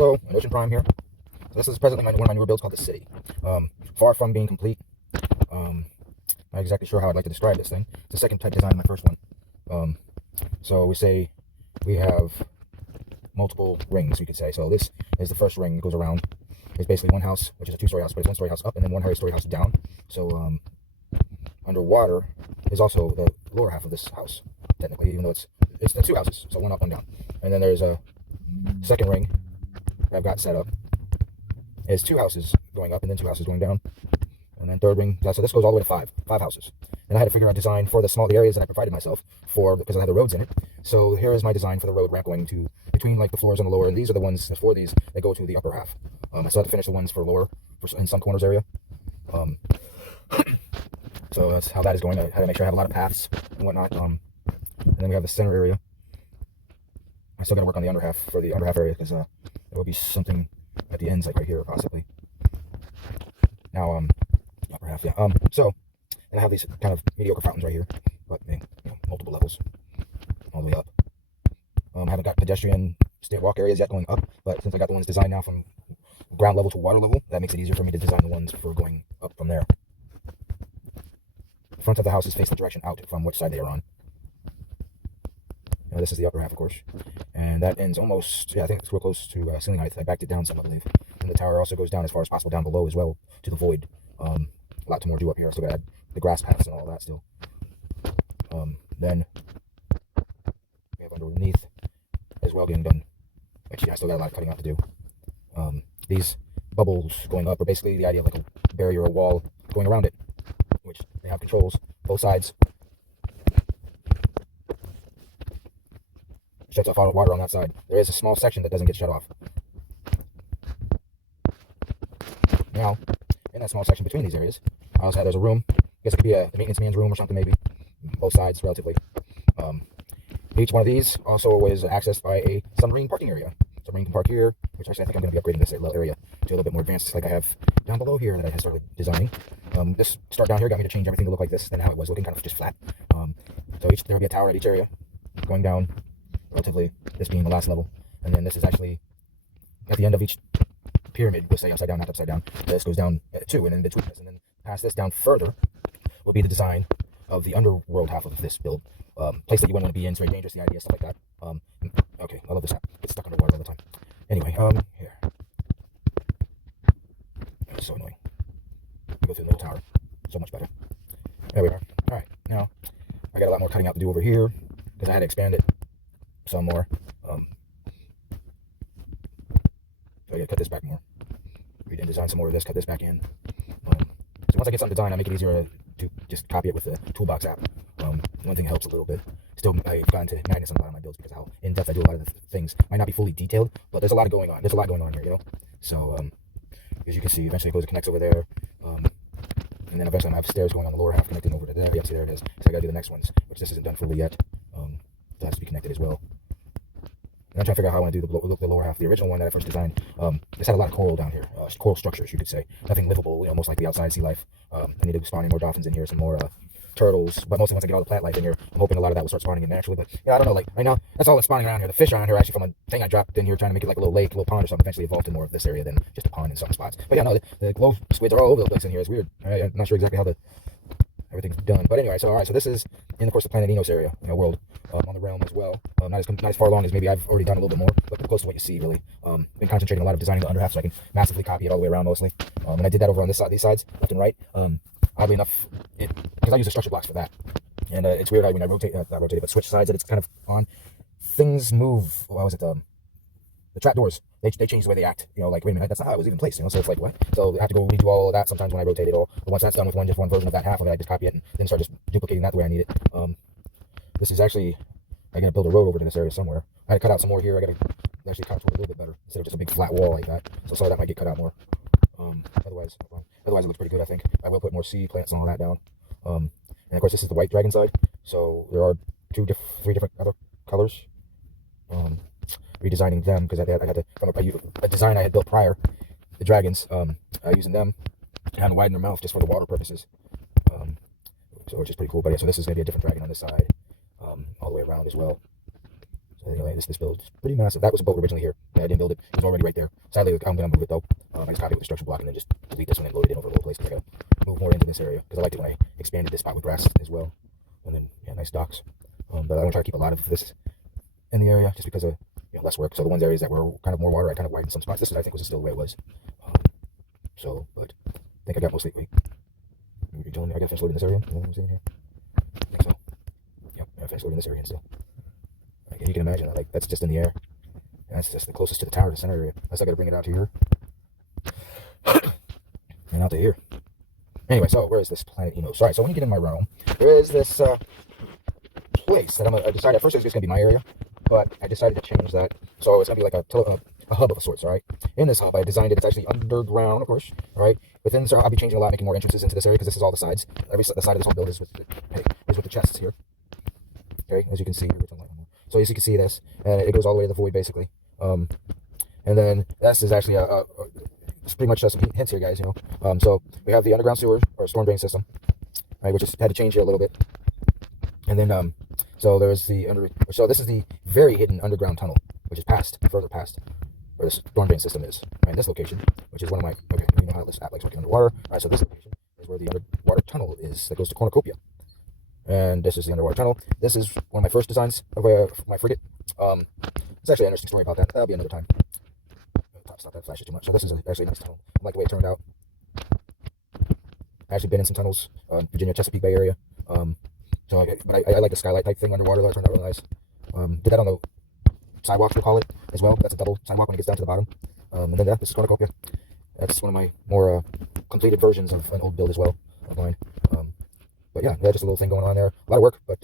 Hello, I'm Ocean Prime here. So this is presently one of my newer builds called the City. Far from being complete. Not exactly sure how I'd like to describe this thing. It's the second type design of my first one. So we say we have multiple rings, we could say. So this is the first ring that goes around. It's basically one house, which is a two-story house, but it's one-story house up and then one story house down. So underwater is also the lower half of this house, technically, even though it's the two houses, so one up, one down. And then there's a second ring that I've got set up. Is two houses going up and then two houses going down. And then third ring, so this goes all the way to five houses. And I had to figure out a design for the areas that I provided myself for, because I had the roads in it. So here is my design for the road ramp going to between like the floors and the lower, and these are the ones for these that go to the upper half. I still have to finish the ones for lower in some corners area. So that's how that is going. I had to make sure I have a lot of paths and whatnot. And then we have the center area. I still got to work on the under half for the under half area, because there will be something at the ends, like right here, possibly. Now, upper half, yeah. So, and I have these kind of mediocre fountains right here, but multiple levels all the way up. I haven't got pedestrian walk areas yet going up, but since I got the ones designed now from ground level to water level, that makes it easier for me to design the ones for going up from there. The front of the houses face the direction out from which side they are on. Now, this is the upper half, of course, and that ends almost, I think it's real close to ceiling height. I backed it down some, I believe. And the tower also goes down as far as possible down below as well, to the void. A lot more to do up here. I still got to add the grass paths and all that still. Then we have underneath as well getting done. Actually, I still got a lot of cutting out to do. These bubbles going up are basically the idea of like a barrier or wall going around it, which they have controls both sides. Shuts off all water on that side. There is a small section that doesn't get shut off. Now, in that small section between these areas, I also have, there's a room. I guess it could be a maintenance man's room or something, maybe. Both sides, relatively. Each one of these also is accessed by a submarine parking area. Submarine can park here, which actually I think I'm going to be upgrading this little area to a little bit more advanced, like I have down below here that I have started designing. This start down here got me to change everything to look like this than how it was looking, kind of just flat. So there will be a tower at each area, going down relatively, this being the last level. And then this is actually at the end of each pyramid, we'll say upside down, not upside down. This goes down two, and in between this, and then past this down further will be the design of the underworld half of this build. Place that you wouldn't want to be in, it's very dangerous, the idea, stuff like that. Okay, I love this app. It's stuck underwater all the time. Anyway, here. It's so annoying. Go through the little tower. So much better. There we are. Alright, now, I got a lot more cutting out to do over here, because I had to expand it some more. So I gotta cut this back more. We didn't design some more of this, cut this back in. So once I get something designed, I make it easier to just copy it with the Toolbox app. One thing helps a little bit. Still, I've gotten to madness on a lot of my builds because of how in-depth I do a lot of the things. Might not be fully detailed, but there's a lot going on. There's a lot going on here, So, as you can see, eventually it connects over there. And then eventually I have stairs going on the lower half connecting over to there. Yep, see, there it is. So I gotta do the next ones, which this isn't done fully yet. That has to be connected as well. And I'm trying to figure out how I want to do the lower half. The original one that I first designed, this had a lot of coral down here, coral structures, you could say. Nothing livable, almost like the outside sea life. I need to spawn in more dolphins in here, some more turtles, but mostly once I get all the plant life in here, I'm hoping a lot of that will start spawning in naturally. But yeah, I don't know, like right now, that's all that's spawning around here. The fish around here are actually from a thing I dropped in here trying to make it like a little lake, a little pond or something. Eventually evolved to more of this area than just a pond in some spots. But yeah, no, the glow squids are all over the place in here. It's weird. I'm not sure exactly how everything's done. But anyway, so alright, so this is in, of course, the planet Enos area, world, on the realm as well. Not as far along as maybe I've already done a little bit more, but close to what you see, really. Been concentrating a lot of designing the under half so I can massively copy it all the way around mostly. And I did that over on this side, these sides, left and right. Oddly enough, because I use the structure blocks for that. And it's weird how when I rotate, not rotate it, but switch sides that it's kind of on, things move. What was it? The trapdoors, they change the way they act. Like, wait a minute, that's not how it was even placed. So it's like, what? So I have to go redo all of that sometimes when I rotate it all. But once that's done with just one version of that half of it, I just copy it and then start just duplicating that the way I need it. This is actually, I gotta build a road over to this area somewhere. I gotta cut out some more here. I gotta actually contour it a little bit better instead of just a big flat wall like that. So some of that might get cut out more. Otherwise it looks pretty good, I think. I will put more sea plants and all that down. And of course, this is the white dragon side. So there are three different other colors. Redesigning them because I had to from a design I had built prior, the dragons. Using them, I had to widen their mouth just for the water purposes. So which is pretty cool. But yeah, so this is gonna be a different dragon on this side, all the way around as well. So anyway, this build is pretty massive. That was a boat originally here. I didn't build it. It was already right there. Sadly, I'm going to move it though. I just copied it with the structure block and then just delete this one and load it in over the whole place because I got to move more into this area because I liked it when I expanded this spot with grass as well. And then, yeah, nice docks. But I want to try to keep a lot of this in the area just because of less work. So the ones areas that were kind of more water, I kind of widened some spots. This, I think, was still the way it was. But I think I got mostly. Wait, you're telling me I got to finish loading this area? You know what I'm saying here? I think so. Yep, I finished loading this area still. Like, you can imagine that, like, that's just in the air. And that's just the closest to the tower, the center area. Unless I got to bring it out to here. And out to here. Anyway, so where is this planet Enos? Alright, so when you get in my realm, there is this place that I decided at first it was just going to be my area, but I decided to change that. So it's going to be like a hub of sorts, alright? In this hub, I designed it, it's actually underground, of course, alright? Within this, I'll be changing a lot, making more entrances into this area, because this is all the sides. The side of this whole build is with the chests here. Okay, as you can see, so as you can see this, and it goes all the way to the void, basically. And then this is actually it's pretty much some hints here, guys, so we have the underground sewer, or storm drain system, right, which has had to change here a little bit. And then, so there's so this is the very hidden underground tunnel, which is further past where the storm drain system is, right, in this location, which is one of my, okay, you know how this app likes working underwater. All right, so this location is where the underwater tunnel is that goes to Cornucopia. And this is the underwater tunnel. This is one of my first designs of my frigate. It's actually an interesting story about that. That'll be another time. Stop that flashes too much. So this is actually a nice tunnel. I like the way it turned out. I actually been in some tunnels, Virginia, Chesapeake Bay area. But I like the skylight type thing underwater. That turned out really nice. Did that on the sidewalk, we'll call it, as well. That's a double sidewalk when it gets down to the bottom. And then this is Cornucopia. That's one of my more completed versions of an old build as well of mine. But yeah, just a little thing going on there. A lot of work, but